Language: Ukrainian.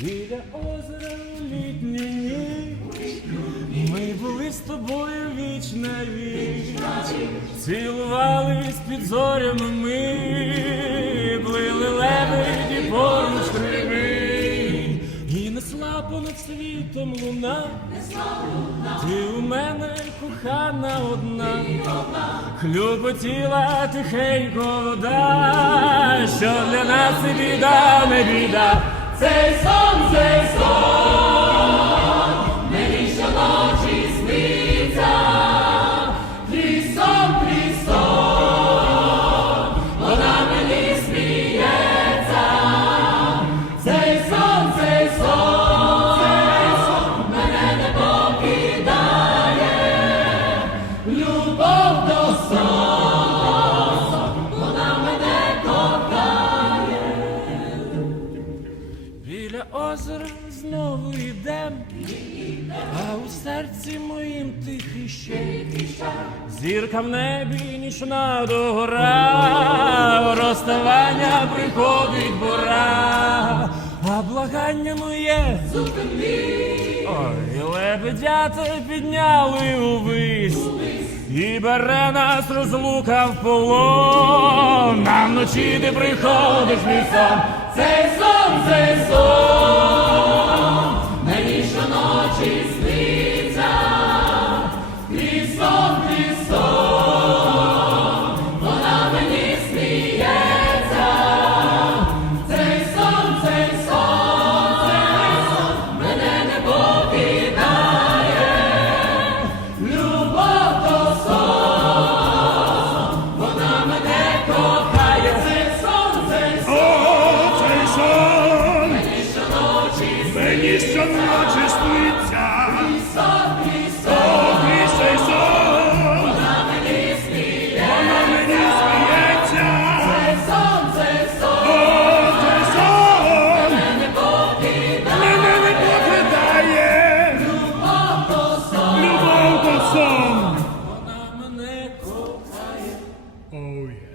Біля озера у Ми були з тобою віч на віч. Цілувались під зорями ми. Плили лебеді поруч криви І несла понад світом луна. Ти у мене кохана одна. Хлюпотіла тихенько вода Що для нас і біда, не біда Цей сон, Біля знову йдем, а у серці моїм тихий ще. Зірка в небі нічна догора, розставання приходить пора, а благання моє. Ой, лебедята підняли увись, і бере нас розлука в полон. Нам вночі ти приходиш мій сон, цей сон, цей сон, Oh, yeah.